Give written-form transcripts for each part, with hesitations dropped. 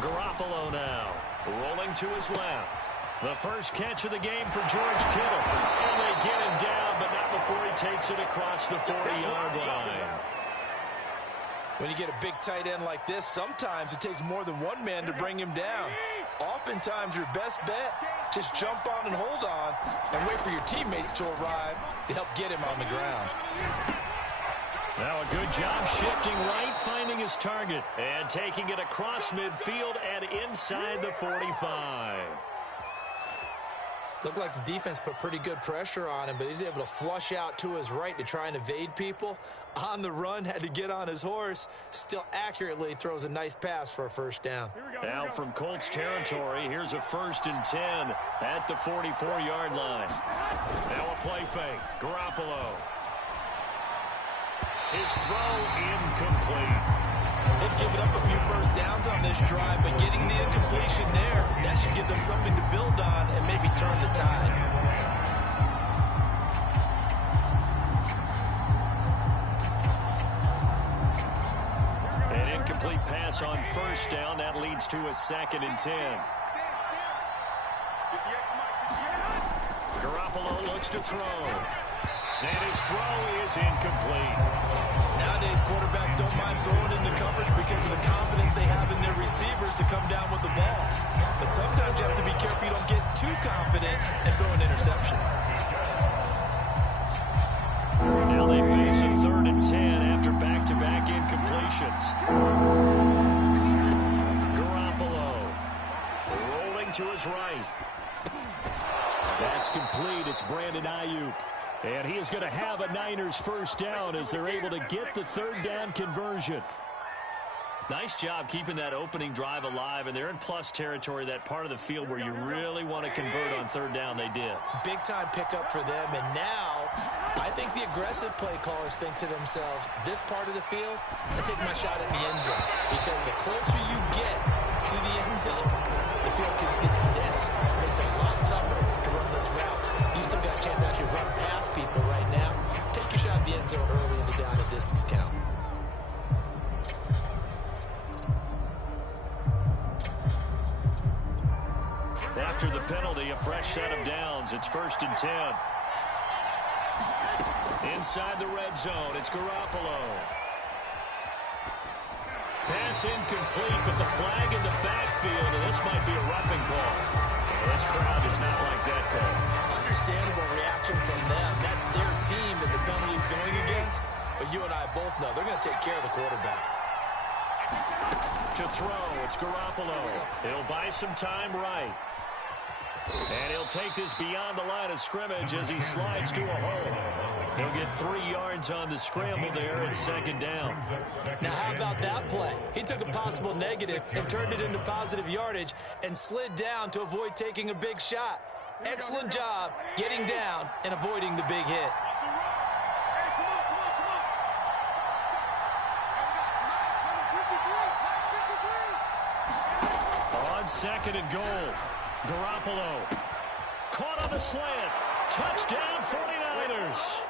Garoppolo now, rolling to his left. The first catch of the game for George Kittle. And they get him down, but not before he takes it across the 40-yard line. When you get a big tight end like this, sometimes it takes more than one man to bring him down. Oftentimes, your best bet, just jump on and hold on and wait for your teammates to arrive to help get him on the ground. Now a good job shifting right, finding his target, and taking it across midfield and inside the 45. Looked like the defense put pretty good pressure on him, but he's able to flush out to his right to try and evade people. On the run, had to get on his horse. Still accurately throws a nice pass for a first down. Now from Colts territory, here's a 1st and 10 at the 44-yard line. Now a play fake. Garoppolo. His throw incomplete. They've given up a few first downs on this drive, but getting the incompletion there, that should give them something to build on and maybe turn the tide. An incomplete pass on first down. That leads to a 2nd and 10. Garoppolo looks to throw. And his throw is incomplete. Nowadays, quarterbacks don't mind throwing into coverage because of the confidence they have in their receivers to come down with the ball. But sometimes you have to be careful you don't get too confident and throw an interception. Now they face a 3rd and 10 after back-to-back incompletions. Garoppolo rolling to his right. That's complete. It's Brandon Ayuk. And he is going to have a Niners first down as they're able to get the 3rd down conversion. Nice job keeping that opening drive alive, and they're in plus territory, that part of the field where you really want to convert on 3rd down. They did. Big-time pickup for them, and now I think the aggressive play callers think to themselves, this part of the field, I take my shot at the end zone, because the closer you get to the end zone, the field gets condensed. It makes it a lot tougher to run those routes. You still got a chance to actually run past people right now. Take your shot at the end zone early in the down and distance count. After the penalty, a fresh set of downs. It's 1st and 10. Inside the red zone, it's Garoppolo. Pass incomplete, but the flag in the backfield, and this might be a roughing call. This crowd does not like that call. Understandable reaction from them. That's their team that the penalty's going against. But you and I both know they're going to take care of the quarterback. To throw, it's Garoppolo. He'll buy some time right. And he'll take this beyond the line of scrimmage as he slides to a hole. He'll get 3 yards on the scramble there at 2nd down. Now, how about that play? He took a possible negative and turned it into positive yardage and slid down to avoid taking a big shot. Excellent job getting down and avoiding the big hit. On 2nd and goal, Garoppolo caught on the slant. Touchdown 49ers.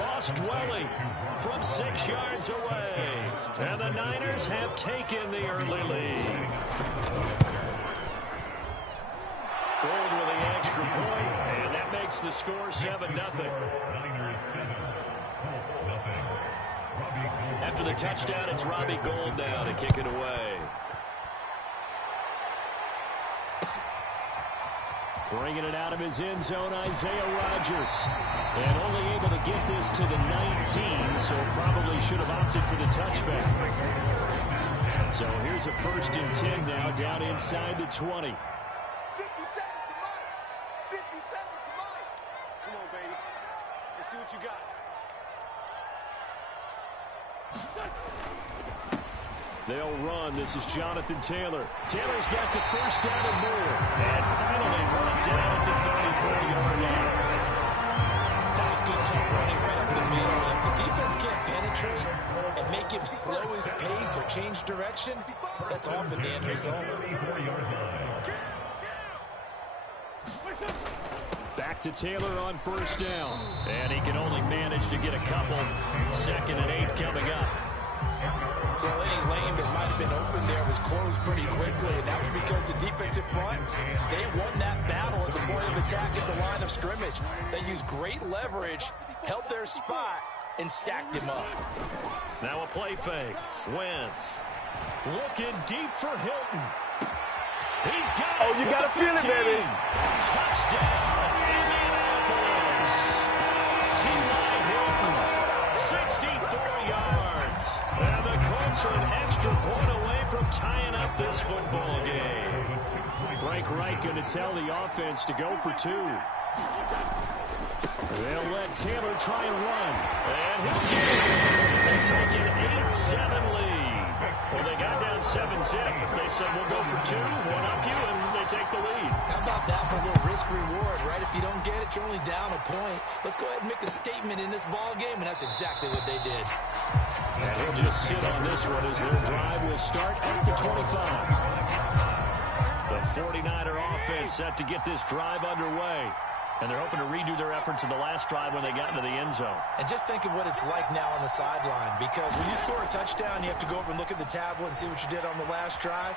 Ross Dwelly from 6 yards away. And the Niners have taken the early lead. Gold with the extra point, and that makes the score 7-0. After the touchdown, it's Robbie Gould now to kick it away. Bringing it out of his end zone, Isaiah Rodgers. And only able to get this to the 19, so probably should have opted for the touchback. So here's a 1st and 10 now, down inside the 20. 50 seconds to Mike. 50 seconds to Mike. Come on, baby. Let's see what you got. They'll run. This is Jonathan Taylor. Taylor's got the first down and more. And finally brought down at the 34-yard line. That was good, tough running right up the middle. And if the defense can't penetrate and make him slow his pace or change direction, that's often the end result. Back to Taylor on first down. And he can only manage to get a couple. 2nd and 8 coming up. Well, any lane that might have been open there was closed lose pretty quickly, and that was because the defensive front, they won that battle at the point of attack at the line of scrimmage. They used great leverage, held their spot, and stacked him up. Now a play fake. Wentz looking deep for Hilton. He's got it. Oh, you got to feel it, baby. Touchdown, Indianapolis. T.Y. Hilton, 64 yards. And the Colts are an extra point away from tying up this football game. Frank Reich going to tell the offense to go for two. They'll let Taylor try and run. And he'll get it. They take an 8-7 lead. Well, they got down 7-zip. They said, we'll go for two, one up you, and they take the lead. How about that for a little risk-reward, right? If you don't get it, you're only down a point. Let's go ahead and make a statement in this ball game, and that's exactly what they did. And he'll just sit on this one as their drive will start at the 25. The 49er offense set to get this drive underway. And they're hoping to redo their efforts in the last drive when they got into the end zone. And just think of what it's like now on the sideline, because when you score a touchdown, you have to go over and look at the tablet and see what you did on the last drive.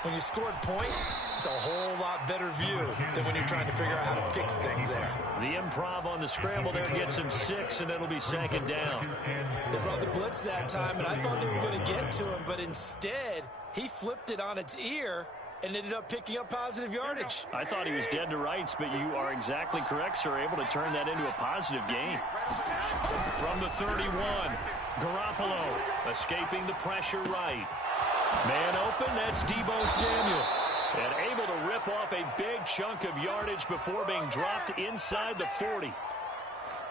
When you scored points, it's a whole lot better view than when you're trying to figure out how to fix things there. The improv on the scramble there gets him 6, and it'll be second down. They brought the blitz that time, and I thought they were going to get to him, but instead, he flipped it on its ear and ended up picking up positive yardage. I thought he was dead to rights, but you are exactly correct, sir. Able to turn that into a positive gain. From the 31, Garoppolo escaping the pressure right. Man open, that's Deebo Samuel. And able to rip off a big chunk of yardage before being dropped inside the 40.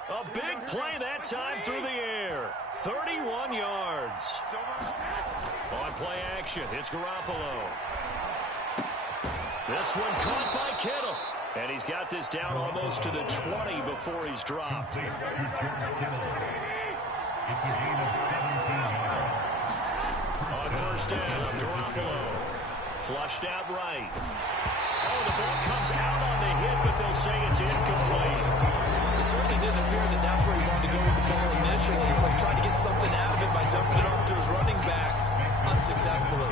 A big play that time through the air. 31 yards. On play action, it's Garoppolo. This one caught by Kittle. And he's got this down almost to the 20 before he's dropped. On first down, Garoppolo. Flushed out right. Oh, the ball comes out on the hit, but they'll say it's incomplete. It certainly didn't appear that that's where he wanted to go with the ball initially, so he tried to get something out of it by dumping it off to his running back unsuccessfully.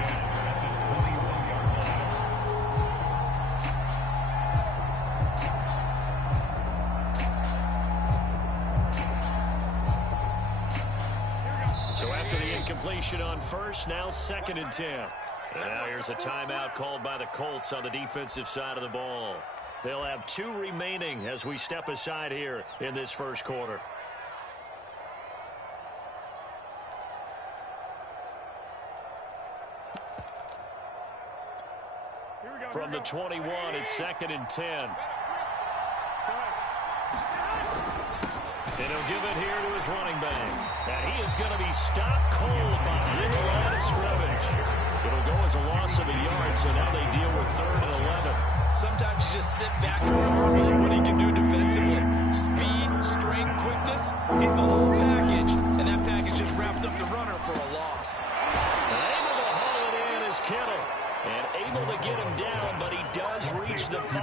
So after the incompletion on first, now 2nd and 10. And now here's a timeout called by the Colts on the defensive side of the ball. They'll have 2 remaining as we step aside here in this first quarter. From the 21, it's 2nd and 10. And he'll give it here to his running back. And he is going to be stopped cold behind the line of scrimmage. It'll go as a loss of a yard, so now they deal with 3rd and 11. Sometimes you just sit back and marvel at what he can do defensively. Speed, strength, quickness, he's the whole package. And that package just wrapped up the runner for a loss. And able to haul it in is Kittle. And able to get him down, but he does reach the 5.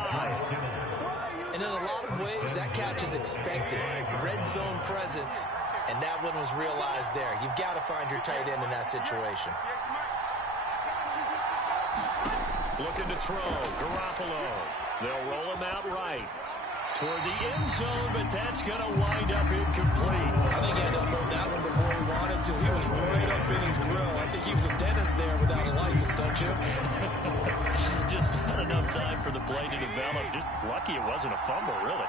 And in a lot of ways, that catch is expected. Red zone presence, and that one was realized there. You've got to find your tight end in that situation. Looking to throw, Garoppolo. They'll roll him out right. Toward the end zone, but that's going to wind up incomplete. I think he had to unload that one before he wanted to. He was right up in his grill. I think he was a dentist there without a license, don't you? Just not enough time for the play to develop. Just lucky it wasn't a fumble, really.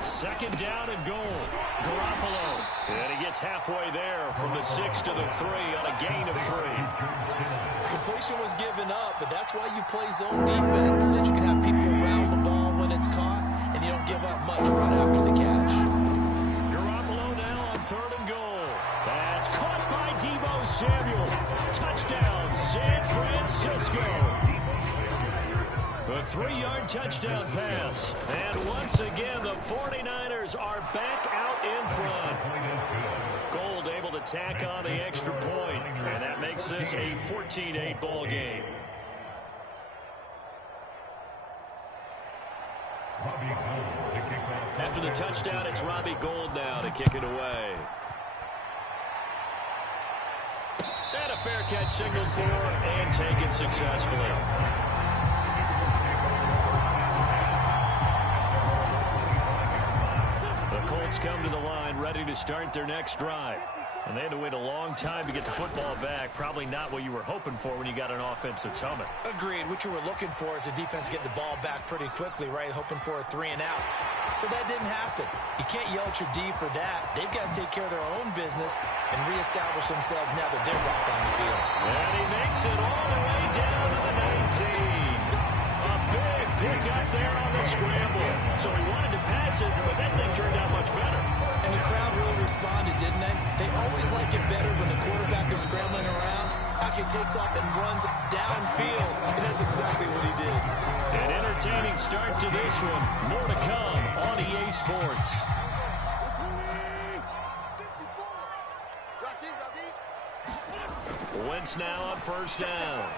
2nd down and goal. Garoppolo. And he gets halfway there from the 6 to the 3 on a gain of 3. Completion was given up, but that's why you play zone defense, so that you can have people around the ball when it's caught, and you don't give up much right after the catch. Garoppolo now on 3rd and goal. That's caught by Deebo Samuel. Touchdown, San Francisco. A 3-yard touchdown pass. And once again, the 49ers are back out in front. Gold able to tack on the extra point, and that makes this a 14-8 ball game. After the touchdown, it's Robbie Gould now to kick it away. And a fair catch signaled for and taken successfully. The Colts come to the line ready to start their next drive. And they had to wait a long time to get the football back. Probably not what you were hoping for when you got an offense that's humming. Agreed. What you were looking for is the defense getting the ball back pretty quickly, right? Hoping for a 3 and out. So that didn't happen. You can't yell at your D for that. They've got to take care of their own business and reestablish themselves now that they're back on the field. And he makes it all the way down to the 19. A big pick up there on the scramble. So he wanted to pass it, but that thing turned out much better. And the crowd really responded, didn't they? They always like it better when the quarterback is scrambling around. Hackett takes off and runs downfield, and that's exactly what he did. An entertaining start to this one. More to come on EA Sports. Wentz now on first down.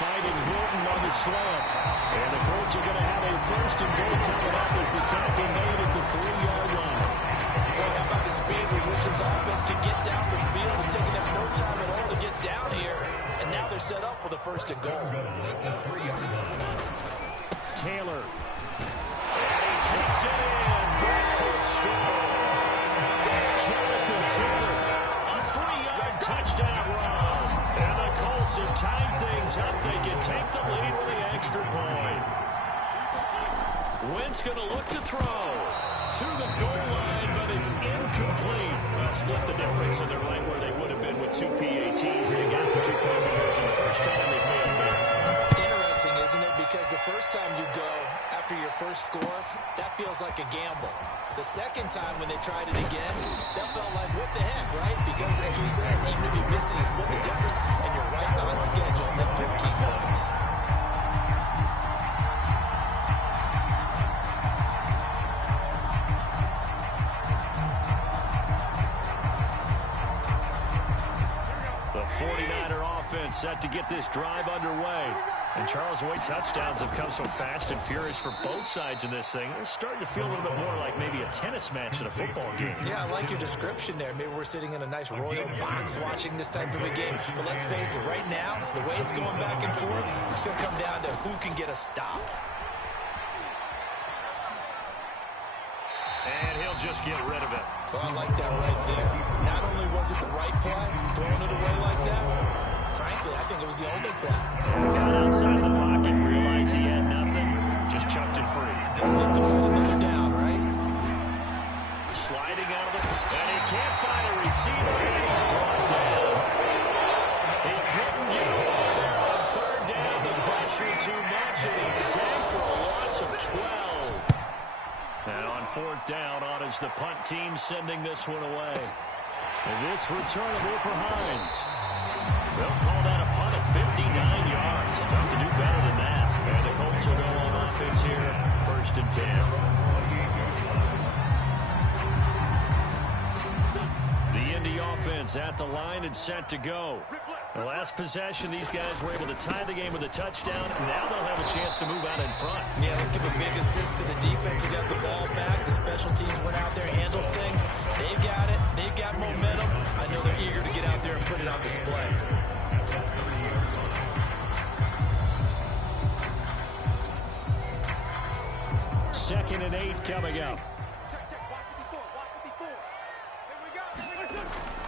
Fighting Hilton on the slant. And the Colts are going to have a first and goal coming up as the tackle made at the 3-yard line. Well, how about the speed with which this offense can get down the field? It's taking them no time at all to get down here. And now they're set up with a first and goal. Taylor. And he takes it in for a quick score. Jonathan Taylor, a 3-yard touchdown run. And the Colts have tied things up. They can take the lead with the extra point. Wentz going to look to throw to the goal line, but it's incomplete. Well, split the difference, and they're right where they would have been with 2 PATs. They got the 2-point conversion the first time they failed there. Interesting, isn't it? Because the first time you go after your first score, that feels like a gamble. The second time when they tried it again, that felt like, what the heck, right? Because, as you said, even if you miss it, you split the difference, and you're right on schedule at 14 points. The 49er offense set to get this drive underway. And Charles, the way touchdowns have come so fast and furious for both sides in this thing, it's starting to feel a little bit more like maybe a tennis match than a football game. Yeah, I like your description there. Maybe we're sitting in a nice royal box watching this type of a game. But let's face it, right now, the way it's going back and forth, it's going to come down to who can get a stop. And he'll just get rid of it. So I like that right there. Not only was it the right play, throwing it away like that, frankly, I think it was the only play. Got outside of the pocket, realized he had nothing, just chucked it free. They look to find another down, right? Sliding out of it, and he can't find a receiver, and he's brought down. He couldn't get over there on third down. The pressure too much, and he's sacked for a loss of 12. And on fourth down, on is the punt team sending this one away. And this returnable for Hines. They'll call that a punt of 59 yards. Tough to do better than that. And the Colts will go on offense here, first and 10. The Indy offense at the line and set to go. The last possession, these guys were able to tie the game with a touchdown. Now they'll have a chance to move out in front. Yeah, let's give a big assist to the defense who got the ball back. The special teams went out there, handled things. They've got it. They've got momentum. I know they're eager to get out there and put it on display. Second and 8 coming up.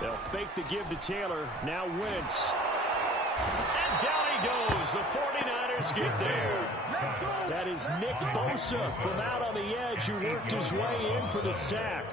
They'll fake the give to Taylor. Now Wentz. And down he goes. The 49ers get there. That is Nick Bosa from out on the edge who worked his way in for the sack.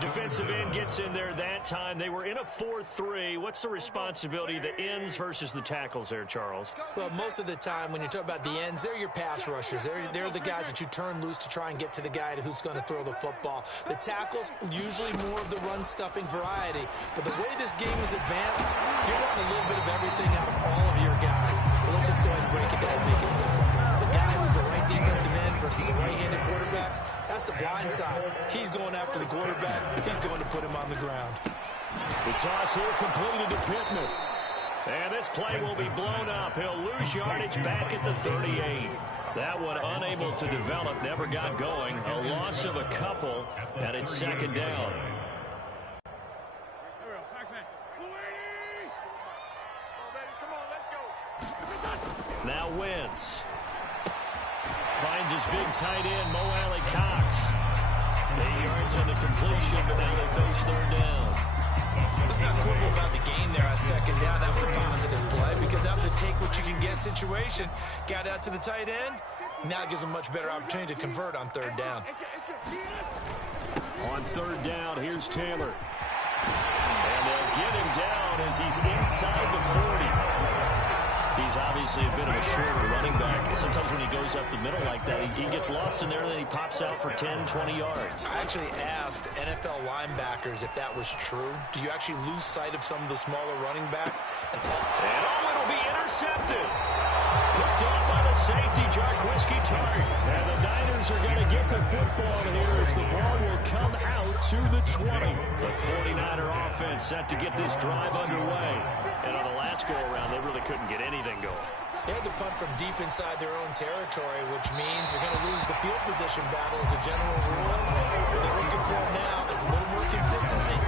Defensive end gets in there that time. They were in a 4-3. What's the responsibility of the ends versus the tackles there, Charles? Well, most of the time when you talk about the ends, they're your pass rushers. They're the guys that you turn loose to try and get to the guy who's going to throw the football. The tackles, usually more of the run-stuffing variety. But the way this game is advanced, you're wanting a little bit of everything out of all of your guys. But let's just go ahead and break it down and make it simple. The guy who's the right defensive end versus a right-handed quarterback, that's the blind side. He's going after the quarterback. He's going to put him on the ground. The toss here completed to Pittman. And this play will be blown up. He'll lose yardage back at the 38. That one unable to develop, never got going. A loss of a couple, and it's second down. Now Wentz. Finds his big tight end, Mo Alley-Cox. 8 yards on the completion, but now they face third down. Let's not quibble about the gain there on second down. That was a positive play because that was a take-what-you-can-get situation. Got out to the tight end. Now it gives them a much better opportunity to convert on third down. On third down, here's Taylor. And they'll get him down as he's inside the 40. He's obviously a bit of a shorter running back. And sometimes when he goes up the middle like that, he gets lost in there, and then he pops out for 10, 20 yards. I actually asked NFL linebackers if that was true. Do you actually lose sight of some of the smaller running backs? And it'll be intercepted. Picked off by the safety, Jarquiski Tartt. And the Niners are going to get the football here as the ball will come out to the 20. The 49er offense set to get this drive underway. And on the last go-around, they really couldn't get anything going. They had to punt from deep inside their own territory, which means they're going to lose the field position battle as a general rule. What they're looking for now is a little more consistency,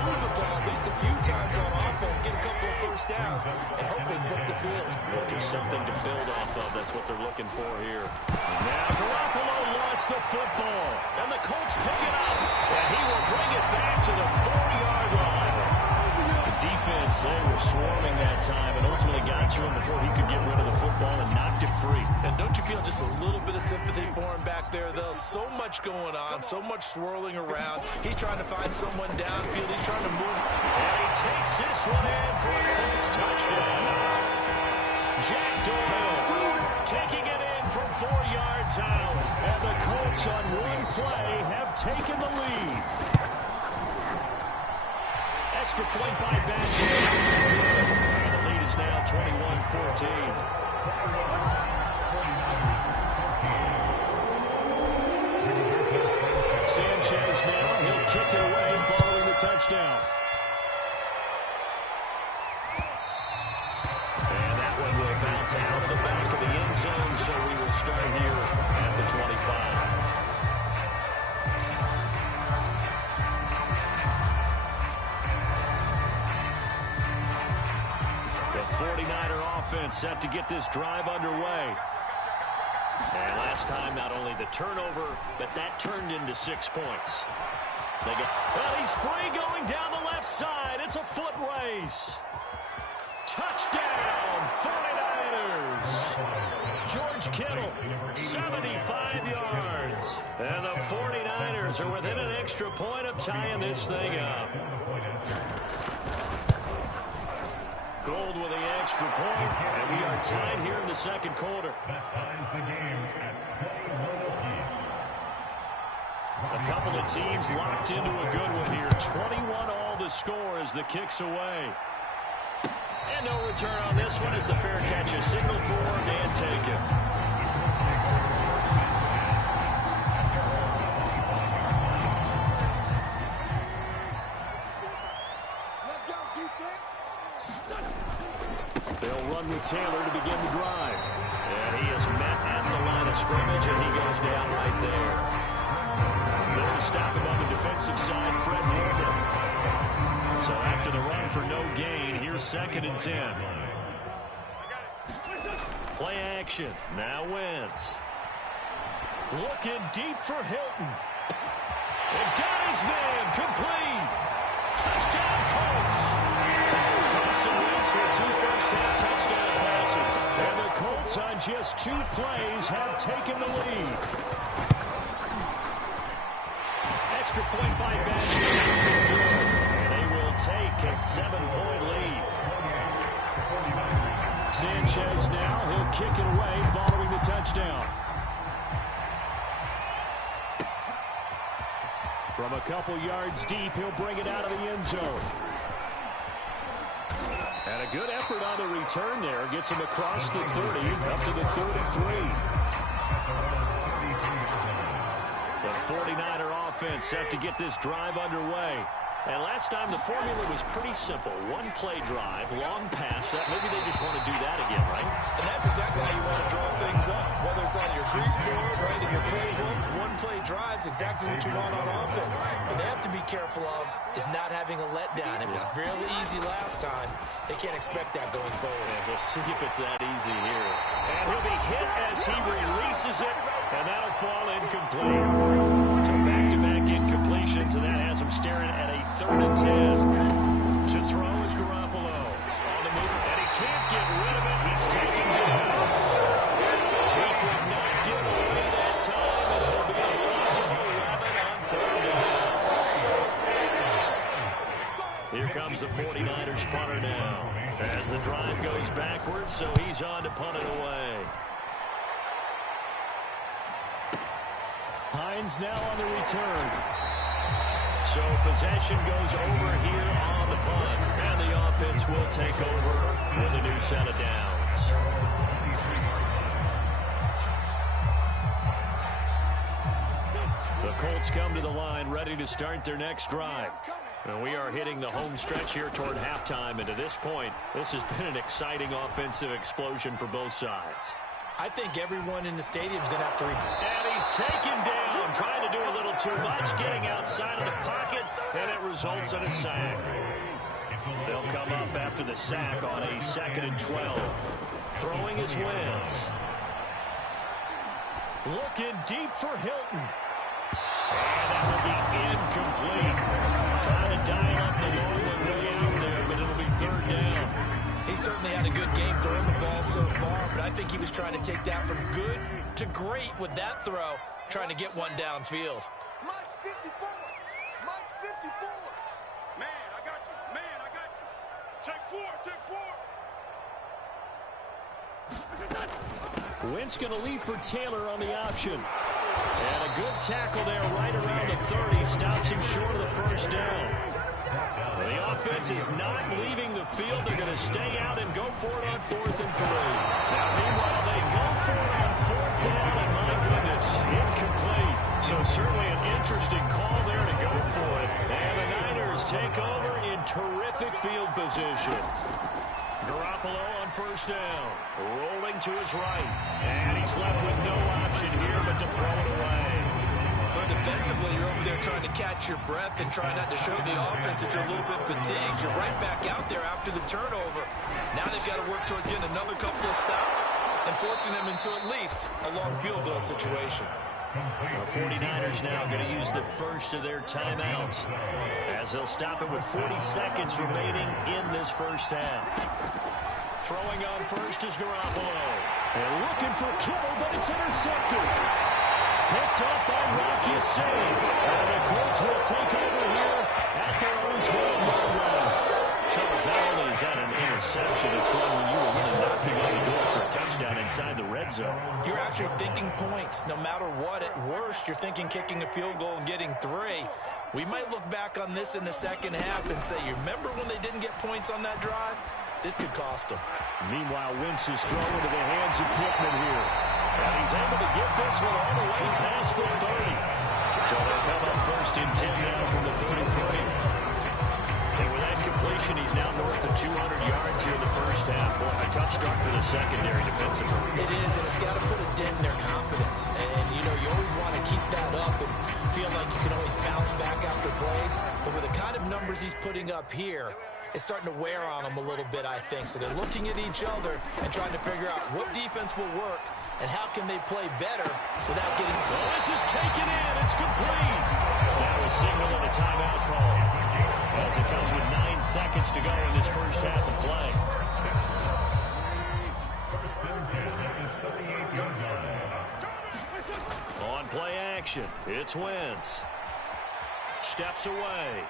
move the ball at least a few times on offense, get a couple of first downs, and hopefully flip the field. Just something to build off of. That's what they're looking for here. Now Garoppolo lost the football, and the Colts pick it up, and he will bring it back to the 40-yard line. The defense, they were swarming that time and ultimately got to him before he could get rid of the football and knocked it free. And don't you feel just a little bit of sympathy for him back there, though? So much going on, so much swirling around. He's trying to find someone downfield. He's trying to move. And he takes this one in for a Colts touchdown. Jack Doyle taking it in from 4 yards out. And the Colts on one play have taken the lead. Extra point by Badger. The lead is now 21-14. Sanchez now. He'll kick it away following the touchdown. And that one will bounce out the back of the end zone, so we will start here at the 25. The 49er offense set to get this drive underway. And last time, not only the turnover, but that turned into 6 points. Well, he's free going down the left side. It's a foot race. Touchdown, 49ers. George Kittle, 75 yards. And the 49ers are within an extra point of tying this thing up. Gold with the extra point, and we are tied here in the second quarter. A couple of teams locked into a good one here. 21-all the score as the kick's away. And no return on this one as the fair catch is signaled for and taken. Let's go, defense. They'll run with Taylor to begin the drive. And he is met at the line of scrimmage, and he goes down right there. There to stop him on the defensive side, Fred Warner. So after the run for no gain, here's 2nd and 10. Play action. Now Wentz. Looking deep for Hilton. And got his man complete. Touchdown Colts. Carson Wentz with 2 first-half touchdown passes. And the Colts on just 2 plays have taken the lead. Extra point by Badger. Take a 7-point lead. Sanchez now. He'll kick it away following the touchdown. From a couple yards deep, he'll bring it out of the end zone. And a good effort on the return there. Gets him across the 30, up to the 33. The 49er offense set to get this drive underway. And last time the formula was pretty simple. One play drive, long pass. That maybe they just want to do that again, right? And that's exactly how you want to draw things up. Whether it's on your grease board, right, in your playbook, one play drive's exactly what you want on offense. What they have to be careful of is not having a letdown. It was fairly easy last time. They can't expect that going forward. And we'll see if it's that easy here. And he'll be hit as he releases it, and that'll fall incomplete. So back-to-back incompletions, and that has him staring at a 3rd and 10. To throw is Garoppolo. On the move, and he can't get rid of it. He's taken down. He could not get away that time, and it'll be a loss of 11 on 3rd down. Here comes the 49ers punter now. As the drive goes backwards, so he's on to punt it away. Hines now on the return. So possession goes over here on the punt. And the offense will take over with a new set of downs. The Colts come to the line ready to start their next drive. And we are hitting the home stretch here toward halftime. And to this point, this has been an exciting offensive explosion for both sides. I think everyone in the stadium is going to have to... And he's taken down, trying to do a little too much, getting outside of the pocket, and it results in a sack. They'll come up after the sack on a 2nd and 12. Throwing his Wentz. Looking deep for Hilton. And that will be incomplete. Trying to dial up the long way out there, but it'll be 3rd down. He certainly had a good game throwing the ball so far, but I think he was trying to take that from good to great with that throw, trying to get one downfield. Mike 54. Mike 54. Man, I got you. Man, I got you. Take 4. Take 4. Wentz going to leave for Taylor on the option. And a good tackle there right around the 30. Stops him short of the 1st down. The offense is not leaving the field. They're going to stay out and go for it on 4th and 3. Now, meanwhile, they go for it on 4th down, and my goodness, incomplete. So certainly an interesting call there to go for it. And the Niners take over in terrific field position. Garoppolo on 1st down. Rolling to his right. And he's left with no option here but to throw it away. But defensively, you're over there trying to catch your breath and try not to show the offense that you're a little bit fatigued. You're right back out there after the turnover. Now they've got to work towards getting another couple of stops and forcing them into at least a long field goal situation. The 49ers now going to use the first of their timeouts as they'll stop it with 40 seconds remaining in this 1st half. Throwing on first is Garoppolo. And looking for Kittle, but it's intercepted. Picked up by Rocky Sin. And the Colts will take over here at their own 12-yard line. Charles, not only is that an interception, it's one when you were really knocking on the door for a touchdown inside the red zone. You're actually thinking points. No matter what, at worst, you're thinking kicking a field goal and getting 3. We might look back on this in the 2nd half and say, you remember when they didn't get points on that drive? This could cost them. Meanwhile, Wentz is thrown into the hands of Pittman here. And he's able to get this one all the way past the 30. So they'll come up 1st and 10 now from the 33. And with that completion, he's now north of 200 yards here in the 1st half. Boy, a tough start for the secondary defensively. It is, and it's got to put a dent in their confidence. And, you know, you always want to keep that up and feel like you can always bounce back after plays. But with the kind of numbers he's putting up here, it's starting to wear on them a little bit, I think. So they're looking at each other and trying to figure out what defense will work and how can they play better without getting... Oh, this is taken in. It's complete. That was signal and a timeout call. As it comes with 9 seconds to go in this 1st half of play. On play action, it's Wentz. Steps away.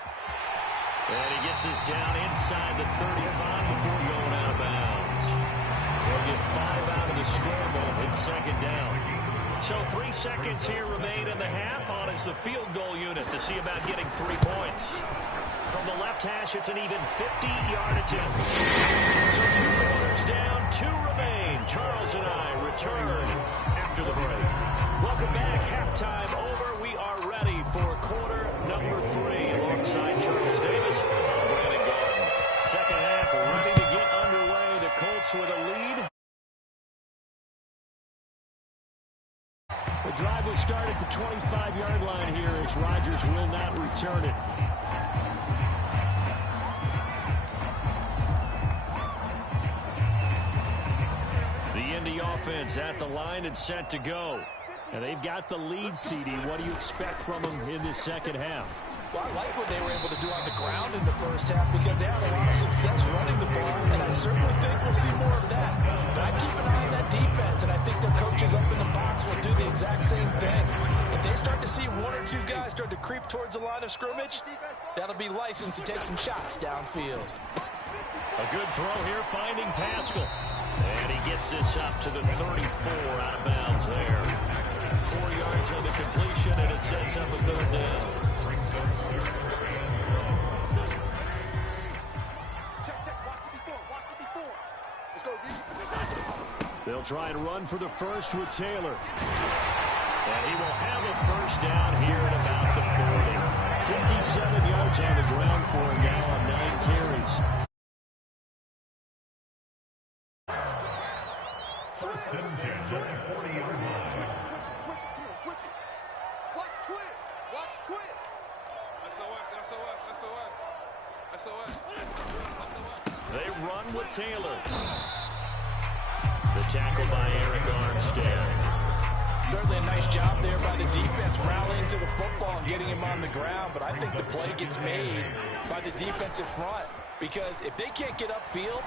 And he gets this down inside the 35 before going out of bounds. They'll get 5 out of the scramble in 2nd down. So 3 seconds here remain in the half. On is the field goal unit to see about getting 3 points. From the left hash, it's an even 50-yard attempt. So 2 quarters down, 2 remain. Charles and I return after the break. Welcome back. Halftime over. We are ready for quarter number 3. alongside Charles Davis. I'm Brandon Gaudin. Second half ready to get underway. The Colts with a lead. The drive will start at the 25-yard line here as Rodgers will not return it. The Indy offense at the line and set to go. And they've got the lead, CD. What do you expect from them in this second half? Well, I like what they were able to do on the ground in the first half because they had a lot of success running the ball, and I certainly think we'll see more of that. But I keep an eye on that defense, and I think their coaches up in the box will do the exact same thing. If they start to see one or two guys start to creep towards the line of scrimmage, that'll be license to take some shots downfield. A good throw here, finding Pascal. And he gets this up to the 34 out of bounds there. 4 yards on the completion, and it sets up a third down. They'll try and run for the first with Taylor. And he will have a first down here at about the 40. 57 yards on the ground for him now on 9 carries. They run with Taylor. The tackle by Eric Armstead. Certainly a nice job there by the defense rallying to the football and getting him on the ground, but I think the play gets made by the defensive front because if they can't get upfield,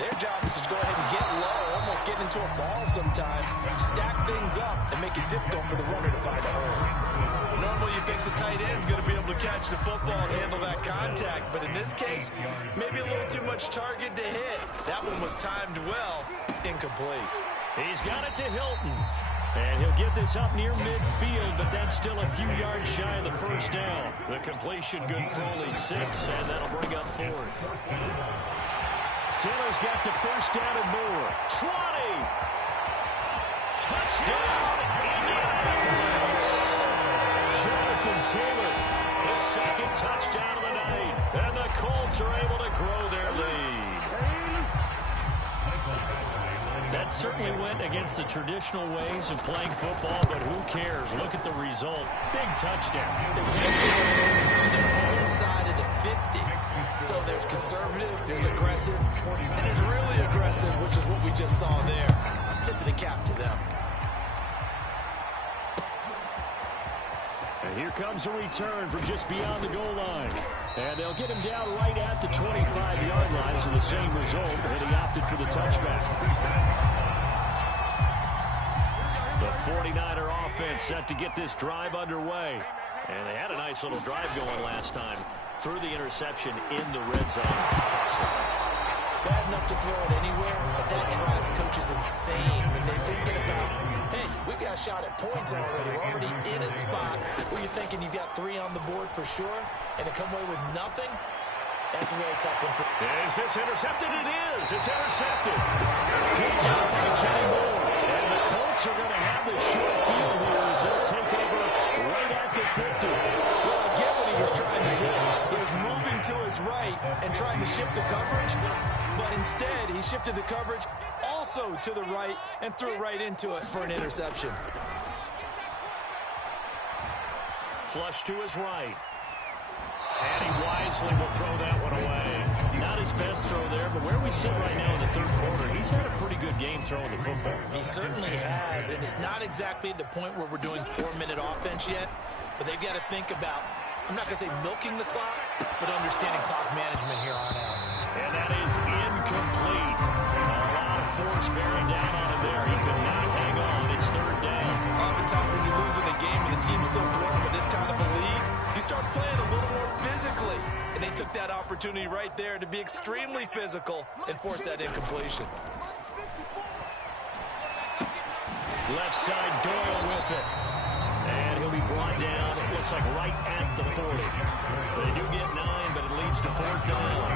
their job is to go ahead and get low, almost get into a ball sometimes, stack things up, and make it difficult for the runner to find a hole. Normally you think the tight end's going to be able to catch the football and handle that contact, but in this case, maybe a little too much target to hit. That one was timed well, incomplete. He's got it to Hilton. And he'll get this up near midfield, but that's still a few yards shy of the first down. The completion good for only 6, and that'll bring up 4th. Taylor's got the first down and more. 20! Touchdown, Indianapolis! Jonathan Taylor, his second touchdown of the night. And the Colts are able to grow their lead. That certainly went against the traditional ways of playing football, but who cares? Look at the result. Big touchdown. On the side of the 50. So there's conservative, there's aggressive, and there's really aggressive, which is what we just saw there. Tip of the cap to them. And here comes a return from just beyond the goal line. And they'll get him down right at the 25-yard line, so the same result, and he opted for the touchback. The 49er offense set to get this drive underway. And they had a nice little drive going last time. Threw the interception in the red zone. Bad enough to throw it anywhere, but that drives coaches insane when they're thinking about, hey, we got a shot at points already. We're already in a spot where you're thinking you've got 3 on the board for sure, and to come away with nothing, that's a really tough one. Is this intercepted? It is. It's intercepted. Picked out by Kenny Moore. And the Colts are going to have the short field here as they'll take over right at the 50. Well, I get what he was trying to do. He was moving to his right and trying to shift the coverage, but instead he shifted the coverage also to the right and threw right into it for an interception. Flush to his right. And he wisely will throw that one away. Not his best throw there, but where we sit right now in the third quarter, he's had a pretty good game throwing the football. He certainly has, and it's not exactly at the point where we're doing 4-minute offense yet, but they've got to think about, I'm not going to say milking the clock, but understanding clock management here on out. And that is incomplete. A lot of force bearing down on him there. He could not hang on. It's third down. Oftentimes when you lose in a game and the team's still throwing with this kind of a lead, you start playing a little more physically. And they took that opportunity right there to be extremely physical and force that incompletion. Left side, Doyle with it. And he'll be brought down, it looks like right at the 40. They do get 9, but it leads to 4th down.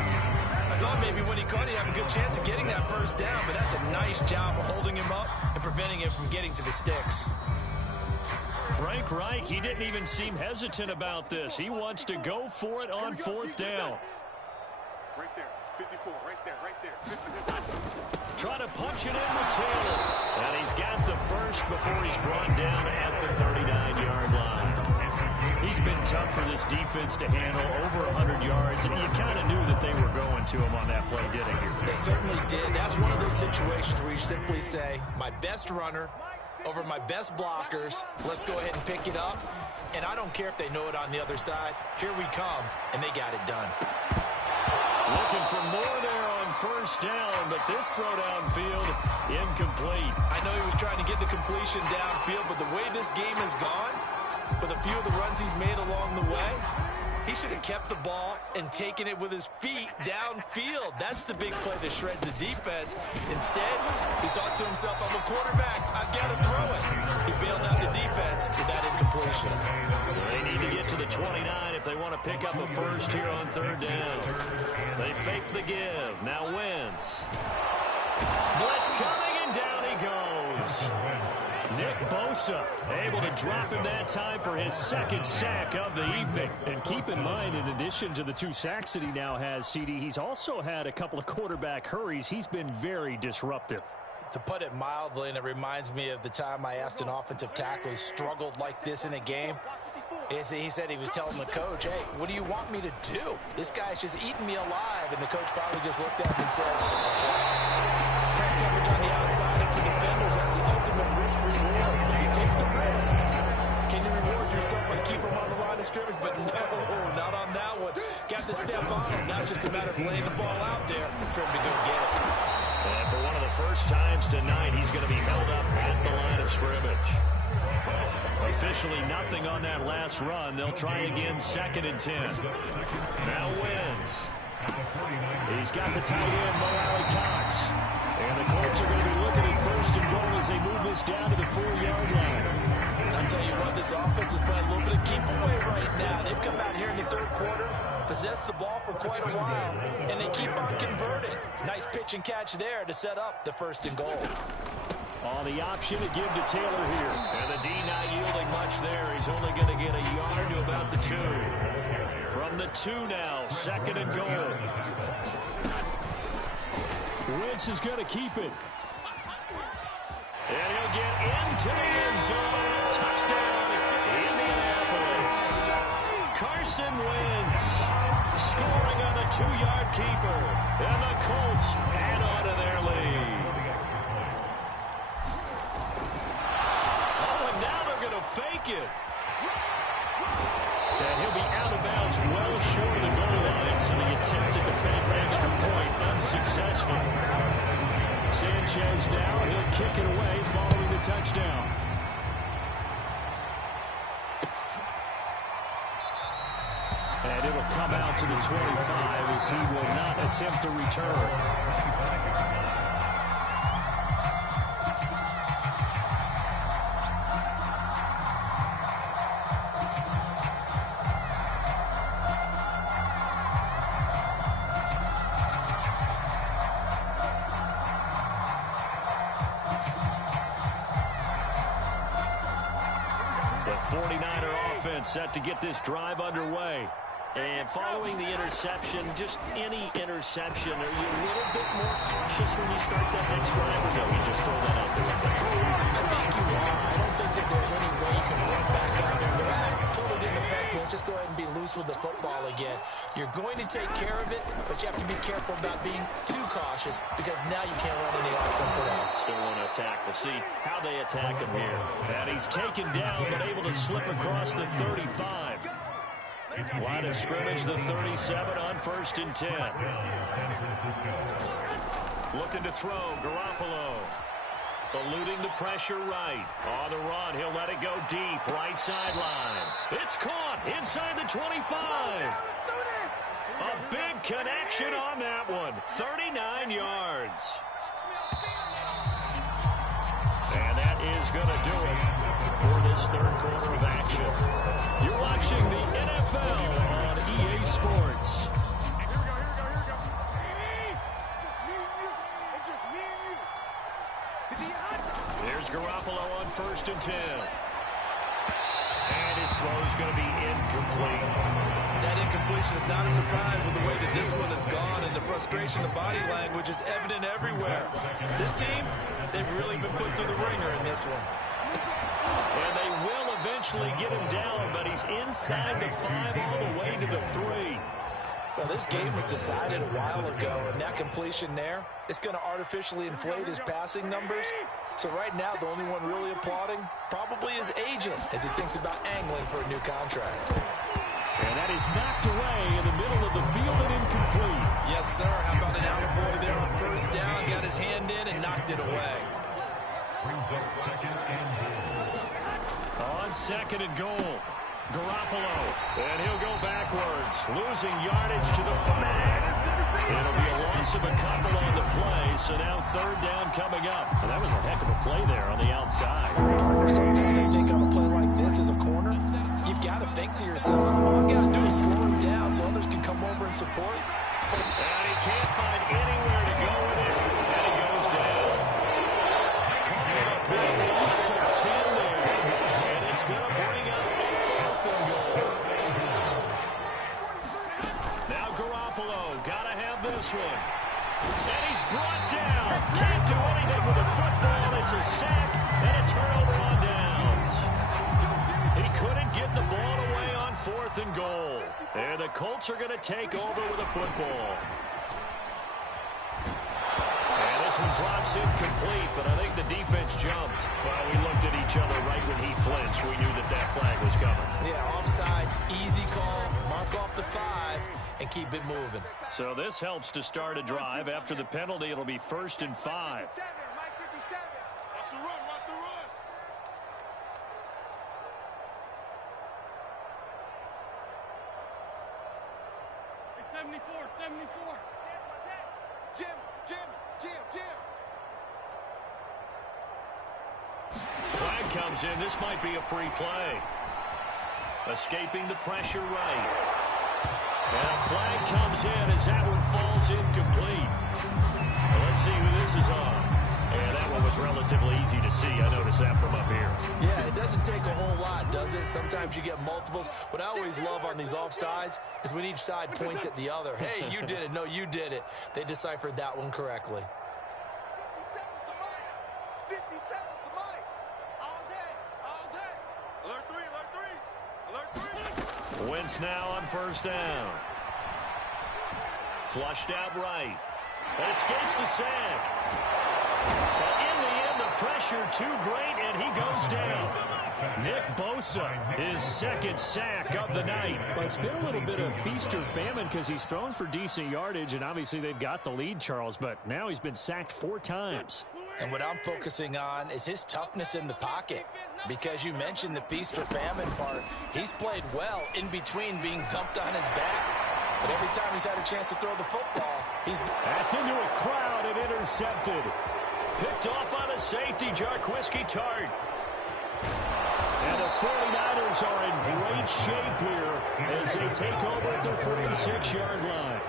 I thought maybe when he caught, he'd have a good chance of getting that first down, but that's a nice job of holding him up and preventing him from getting to the sticks. Frank Reich, he didn't even seem hesitant about this. He wants to go for it on fourth down. Right there, 54, right there. Try to punch it in with Taylor. And he's got the first before he's brought down at the 39-yard line. He's been tough for this defense to handle, over 100 yards, and you kind of knew that they were going to him on that play, didn't you? They certainly did. That's one of those situations where you simply say, my best runner over my best blockers, let's go ahead and pick it up. And I don't care if they know it on the other side. Here we come, and they got it done. Looking for more there on first down, but this throw downfield, incomplete. I know he was trying to get the completion downfield, but the way this game has gone, with a few of the runs he's made along the way, he should have kept the ball and taken it with his feet downfield. That's the big play that shreds the defense. Instead, he thought to himself, I'm a quarterback, I've got to throw it. He bailed out the defense with that incompletion. They need to get to the 29 if they want to pick up a first here on third down. They fake the give. Now Wentz. Blitz coming, and down he goes. Nick Bosa able to drop him that time for his second sack of the evening. And keep in mind, in addition to the 2 sacks that he now has, CD, he's also had a couple of quarterback hurries. He's been very disruptive. To put it mildly, and it reminds me of the time I asked an offensive tackle who struggled like this in a game. He said he was telling the coach, hey, what do you want me to do? This guy's just eating me alive. And the coach finally just looked at him and said, press coverage on the outside, and for defenders, that's the ultimate risk reward. If you take the risk, can you reward yourself by keeping him on the line of scrimmage? But no, not on that one. Got to step on him. Now it's just a matter of laying the ball out there for him to go get it. And for one of the first times tonight, he's going to be held up at the line of scrimmage. Officially nothing on that last run. They'll try again, 2nd and 10. Now Wentz. He's got the tight end, Mo Alley-Cox. And the Colts are going to be looking at first and goal as they move this down to the 4-yard line. I'll tell you what, this offense is playing a little bit of keep away right now. They've come out here in the third quarter, possessed the ball for quite a while, and they keep on converting. Nice pitch and catch there to set up the 1st and goal. On the option to give to Taylor here. And the D not yielding much there. He's only going to get a yard to about the 2. From the 2 now, 2nd and goal. Wentz is going to keep it. And he'll get into the end zone. Touchdown, Indianapolis. Carson Wentz scoring on a 2-yard keeper. And the Colts add on to their lead. Fake it. And he'll be out of bounds well short of the goal line, so the attempt at the fake for extra point unsuccessful. Sanchez now, he'll kick it away following the touchdown. And it'll come out to the 25 as he will not attempt to return. Set to get this drive underway. And following the interception, just any interception, are you a little bit more cautious when you start that next drive, or no, you just throw that out the window? I think you are. I don't think that there's any way you can run back out there and go, totally didn't affect me. Let's just go ahead and be loose with the football again. You're going to take care of it, but you have to be careful about being too cautious because now you can't run any offense at all. Still want to attack. We'll see how they attack him here. And he's taken down, but able to slip across the 35. Line of scrimmage, the 37 on 1st and 10. Looking to throw, Garoppolo. Eluding the pressure right. On the run, he'll let it go deep. Right sideline. It's caught inside the 25. A big connection on that one. 39 yards. And that is going to do it for this third quarter of action. You're watching the NFL on EA Sports. There's Garoppolo on 1st and 10. This throw is going to be incomplete. That incompletion is not a surprise with the way that this one has gone, and the frustration, the body language is evident everywhere. This team, they've really been put through the ringer in this one. And they will eventually get him down, but he's inside the 5 all the way to the 3. Well, this game was decided a while ago, and that completion there, it's going to artificially inflate his passing numbers. So right now, the only one really applauding probably his agent as he thinks about angling for a new contract. And that is knocked away in the middle of the field and incomplete. Yes, sir. How about an attaboy there on first down? Got his hand in and knocked it away. On second and goal, Garoppolo. And he'll go backwards, losing yardage to the 5. It'll be a loss of a couple on the play, so now third down coming up. And that was a heck of a play there on the outside. Sometimes I think on a play like this as a corner, you've got to think to yourself, all you got to do is slow him down so others can come over and support. And he can't find anywhere to go with it, and he goes down. A big loss of 10 there, and it's going to bring up a 4th and goal. Now Garoppolo, got to have this one. And he's brought down. Can't do anything with the football. It's a sack and a turnover on downs. He couldn't get the ball away on 4th and goal. And the Colts are going to take over with a football. And this one drops incomplete, but I think the defense jumped. Well, we looked at each other right when he flinched. We knew that that flag was coming. Yeah, offsides, easy call, mark off the 5, and keep it moving. So this helps to start a drive. After the penalty, it'll be 1st and 5. Mike 57. Watch the run, watch the run. It's 74, 74. Jim. Flag comes in. This might be a free play. Escaping the pressure right. And a flag comes in as that one falls incomplete. Well, let's see who this is on. And that one was relatively easy to see. I noticed that from up here. Yeah, it doesn't take a whole lot, does it? Sometimes you get multiples. What I always love on these offsides is when each side points at the other. Hey, you did it. No, you did it. They deciphered that one correctly. 57 to Mike. All day. Alert 3. Wentz now on first down. Flushed out right. Escapes the sack. But in the end, the pressure too great, and he goes down. Nick Bosa, his 2nd sack of the night. Well, it's been a little bit of feast or famine because he's thrown for decent yardage, and obviously they've got the lead, Charles, but now he's been sacked 4 times. And what I'm focusing on is his toughness in the pocket. Because you mentioned the feast or famine part, he's played well in between being dumped on his back. But every time he's had a chance to throw the football, he's... That's into a crowd and intercepted. Picked off by the safety, Jarquiski Tart. And the 49ers are in great shape here as they take over at their 46-yard line.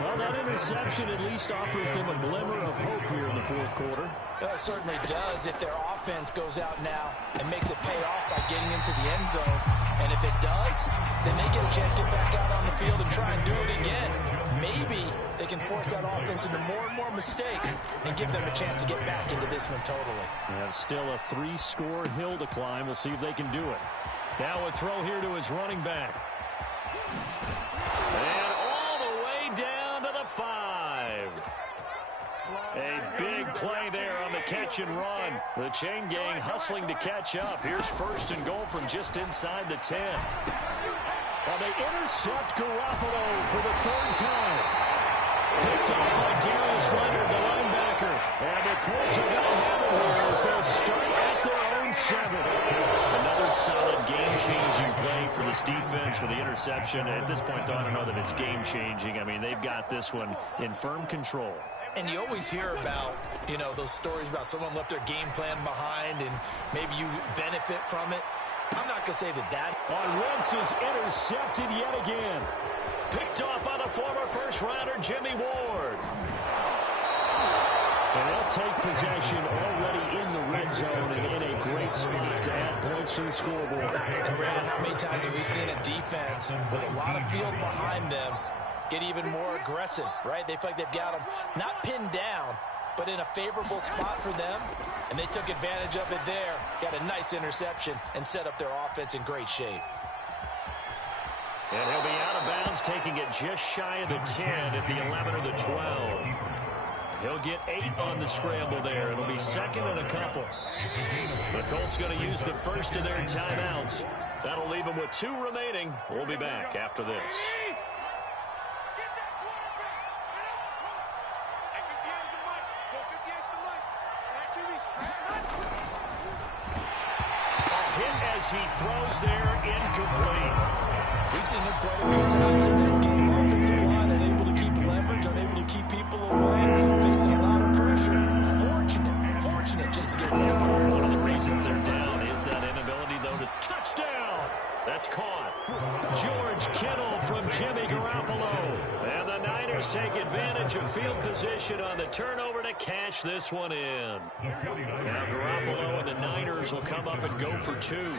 Well, that interception at least offers them a glimmer of hope here in the 4th quarter. It certainly does if their offense goes out now and makes it pay off by getting into the end zone. And if it does, then they get a chance to get back out on the field and try and do it again. Maybe they can force that offense into more and more mistakes and give them a chance to get back into this one totally. And still a 3-score hill to climb. We'll see if they can do it. Now a throw here to his running back. And all the way down to the 5. A big play there on the catch and run. The chain gang hustling to catch up. Here's 1st and goal from just inside the 10. And they intercept Garoppolo for the 3rd time. Picked off by Darius Leonard, the linebacker. And the Colts are going to have it here as they'll start at their own 7. Another solid game-changing play for this defense for the interception. At this point, though, I don't know that it's game-changing. I mean, they've got this one in firm control. And you always hear about, you know, those stories about someone left their game plan behind and maybe you benefit from it. I'm not going to say that. On Wentz is intercepted yet again. Picked off by the former first-rounder, Jimmy Ward. And they'll take possession already in the red zone and in a great spot to add points to the scoreboard. And Brandon, how many times have we seen a defense with a lot of field behind them get even more aggressive, right? They feel like they've got them not pinned down, but in a favorable spot for them, and they took advantage of it there, got a nice interception, and set up their offense in great shape. And he'll be out of bounds, taking it just shy of the 10 at the 11 or the 12. He'll get 8 on the scramble there. It'll be second and a couple. The Colts going to use the first of their timeouts. That'll leave them with 2 remaining. We'll be back after this. He throws there, incomplete. We've seen this quite a few times in this game. Offensive line unable to keep leverage, unable to keep people away, facing a lot of pressure. Fortunate just to get one. One of the reasons they're down is that inability, though, to touchdown. That's caught. George Kittle from Jimmy Garoppolo. And the Niners take advantage of field position on the turnover to cash this one in. Now Garoppolo and the Niners will come up and go for 2.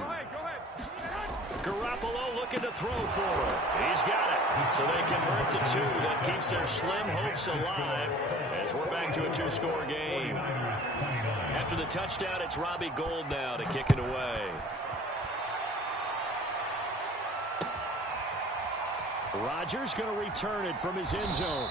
Garoppolo looking to throw for it. He's got it. So they convert the 2. That keeps their slim hopes alive as we're back to a 2-score game. After the touchdown, it's Robbie Gould now to kick it away. Rodgers going to return it from his end zone.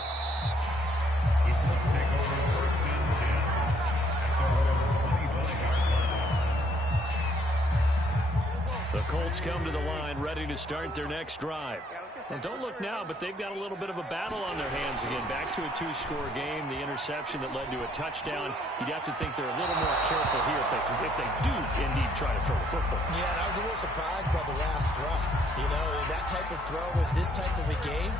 The Colts come to the line, ready to start their next drive. And don't look now, but they've got a little bit of a battle on their hands again. Back to a 2-score game. The interception that led to a touchdown. You'd have to think they're a little more careful here if they do indeed try to throw the football. Yeah, and I was a little surprised by the last throw. You know, that type of throw with this type of a game,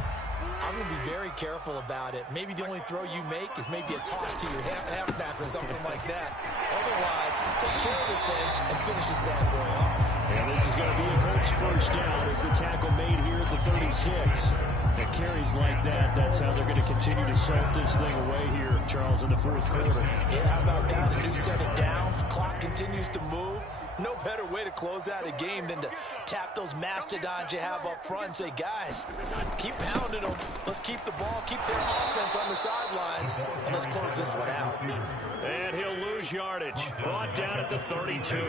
I'm going to be very careful about it. Maybe the only throw you make is maybe a toss to your halfback or something like that. Otherwise, take care of the thing and finish this bad boy off. And this is going to be a Colts first down as the tackle made here at the 36. It carries like that. That's how they're going to continue to salt this thing away here, Charles, in the fourth quarter. Yeah, how about that? A new set of downs. Clock continues to move. No better way to close out a game than to tap those mastodons you have up front and say, guys, keep pounding them. Let's keep the ball, keep their offense on the sidelines, and let's close this one out. And he'll lose yardage. Brought down at the 32.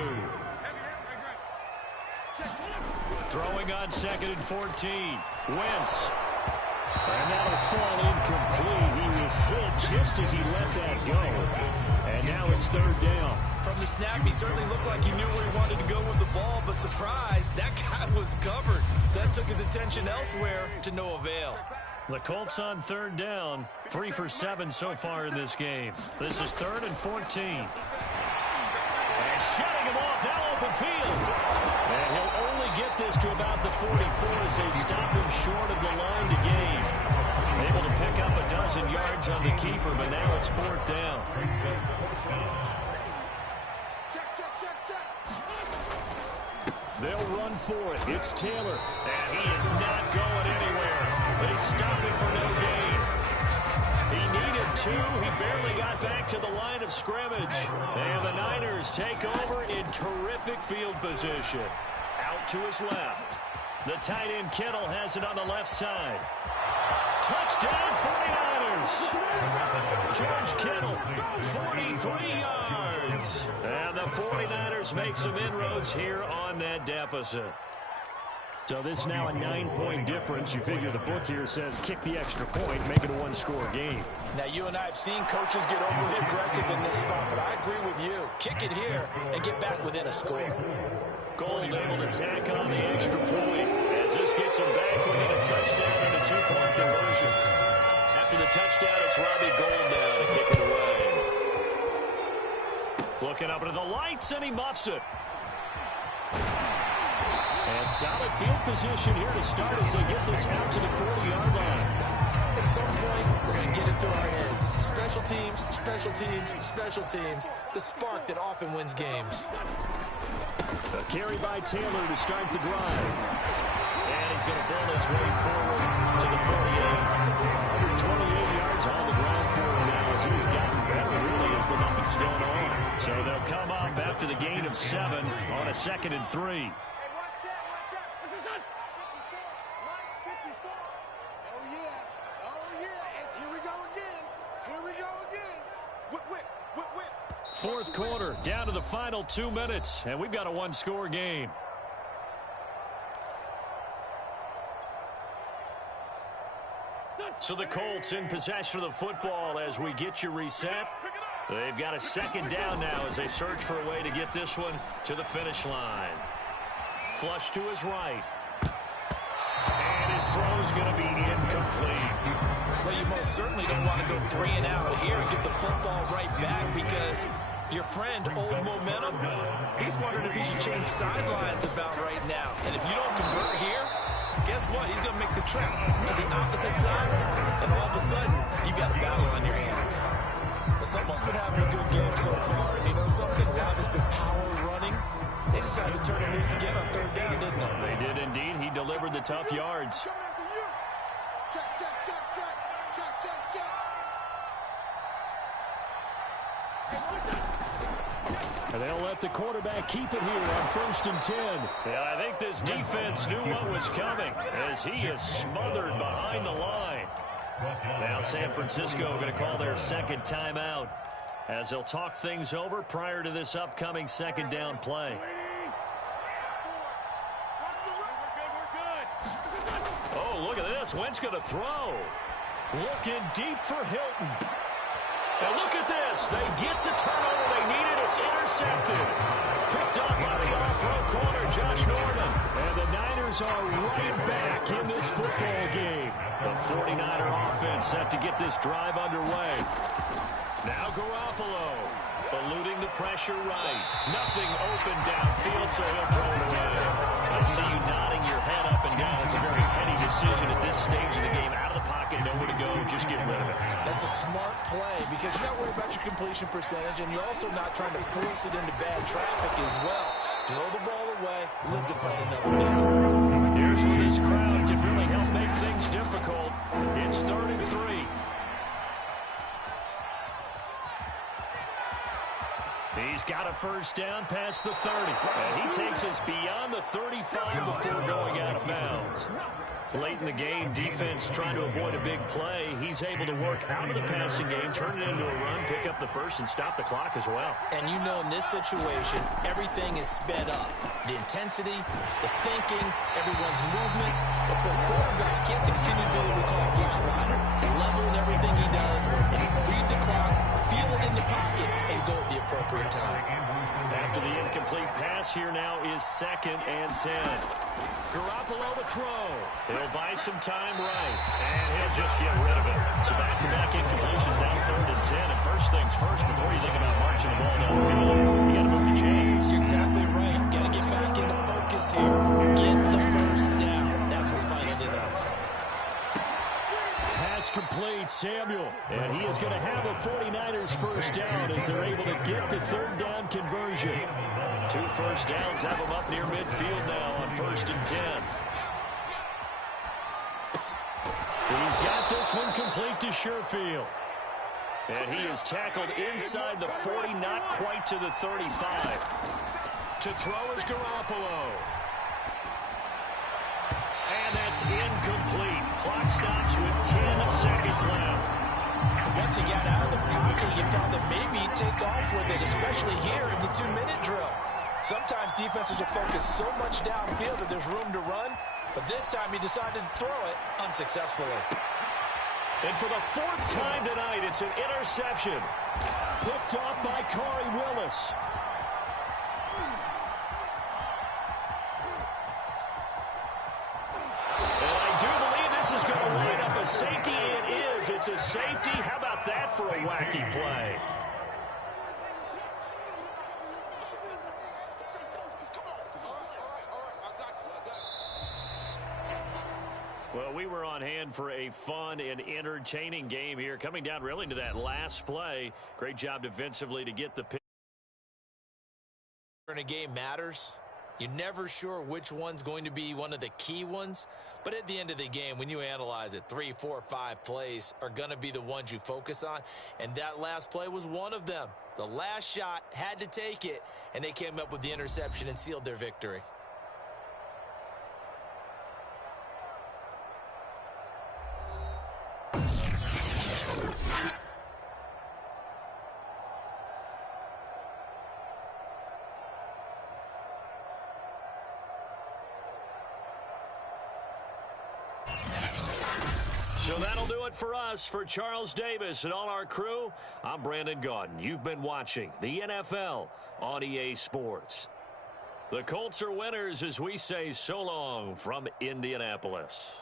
Throwing on 2nd and 14. Wentz. And that'll fall incomplete. He was hit just as he let that go. And now it's 3rd down. From the snap, he certainly looked like he knew where he wanted to go with the ball, but surprise, that guy was covered. So that took his attention elsewhere to no avail. The Colts on 3rd down. 3 for 7 so far in this game. This is 3rd and 14. And shutting him off, now open field. And he'll only get this to about the 44 as they stop him short of the line to gain. Able to pick up a dozen yards on the keeper, but now it's 4th down. They'll run for it. It's Taylor. And he is not going anywhere. They stop him for no gain. He needed 2. He barely got back to the line of scrimmage. And the Niners take over in terrific field position. Out to his left. The tight end Kittle has it on the left side. Touchdown 49ers. George Kittle, 43 yards. And the 49ers make some inroads here on that deficit. So this is now a 9-point difference. You figure the book here says kick the extra point, make it a 1-score game. Now, you and I have seen coaches get overly aggressive in this spot, but I agree with you. Kick it here and get back within a score. Gould able to tack on the extra point as this gets him back within a touchdown and a 2-point conversion. After the touchdown, it's Robbie Gould now to kick it away. Looking up into the lights, and he muffs it. And solid field position here to start as they get this out to the 40-yard line. At some point, we're going to get it through our heads. Special teams, special teams, special teams. The spark that often wins games. A carry by Taylor to start the drive. And he's going to build his way forward to the 48. 128 yards on the ground for him now as he's gotten better, really, as the what's going on. So they'll come up after the gain of 7 on a 2nd and 3. Fourth quarter, down to the final 2 minutes, and we've got a one-score game. So the Colts in possession of the football as we get you reset. They've got a 2nd down now as they search for a way to get this one to the finish line. Flush to his right. And his throw is going to be incomplete. Well, you most certainly don't want to go 3 and out here and get the football right back because your friend, Old Momentum, he's wondering if he should change sidelines about right now. And if you don't convert here, guess what? He's going to make the trip to the opposite side, and all of a sudden, you've got a battle on your hands. Well, someone's been having a good game so far, and you know something? A lot has been power running. They decided to turn him loose again on 3rd down, didn't they? They did indeed. He delivered the tough yards. And they'll let the quarterback keep it here on 1st and 10. Yeah, I think this defense knew what was coming as he is smothered behind the line. Now San Francisco going to call their 2nd timeout as they'll talk things over prior to this upcoming 2nd down play. Oh, look at this. Wentz going to throw. Looking deep for Hilton. And look at this. They get the turnover they needed. It's intercepted. Picked up by the off-row corner, Josh Norman. And the Niners are right back in this football game. The 49er offense set to get this drive underway. Now Garoppolo eluding the pressure right. Nothing open downfield, so he'll throw it away. I see you nodding your head up and down. It's a very heady decision at this stage of the game. Out of the pocket, nowhere to go. Just get rid of it. That's a smart play because you're not worried about your completion percentage, and you're also not trying to force it into bad traffic as well. Throw the ball away, live to fight another down. Here's where this crowd can really help make things difficult. It's 3rd and 3. He's got a 1st down past the 30. And he takes us beyond the 35 before going out of bounds. Late in the game, defense trying to avoid a big play. He's able to work out of the passing game, turn it into a run, pick up the 1st, and stop the clock as well. And you know in this situation, everything is sped up. The intensity, the thinking, everyone's movement. But for a quarterback, he has to continue to do what we call a flat liner. Level in everything he does, and read the clock, feel it in the pocket, and go at the appropriate time. After the incomplete pass, here now is 2nd and 10. Garoppolo to throw. He'll buy some time right, and he'll just get rid of it. So back-to-back incompletions, now 3rd and 10. And first things first, before you think about marching the ball down the field, you got to move the chains. You're exactly right. Got to get back into focus here. Get the 1st down. That's what's final to them. Pass complete, Samuel. And he is going to have a 49ers 1st down as they're able to get the 3rd down conversion. 2 1st downs have them up near midfield now on 1st and 10. He's got this one complete to Sherfield. And he is tackled inside the 40, not quite to the 35. To throw is Garoppolo. And that's incomplete. Clock stops with 10 seconds left. Once he got out of the pocket, you thought that maybe he'd take off with it, especially here in the 2-minute drill. Sometimes defenses will focus so much downfield that there's room to run, but this time he decided to throw it unsuccessfully. And for the 4th time tonight, it's an interception. Picked off by Corey Willis. And I do believe this is going to wind up a safety. It is. It's a safety. How about that for a wacky play? Well, we were on hand for a fun and entertaining game here. Coming down really to that last play. Great job defensively to get the pick. In a game matters. You're never sure which one's going to be one of the key ones. But at the end of the game, when you analyze it, 3, 4, 5 plays are going to be the ones you focus on. And that last play was one of them. The last shot had to take it, and they came up with the interception and sealed their victory. So that'll do it for us. For Charles Davis and all our crew, I'm Brandon Gaudin. You've been watching the NFL on EA Sports. The Colts are winners as we say so long from Indianapolis.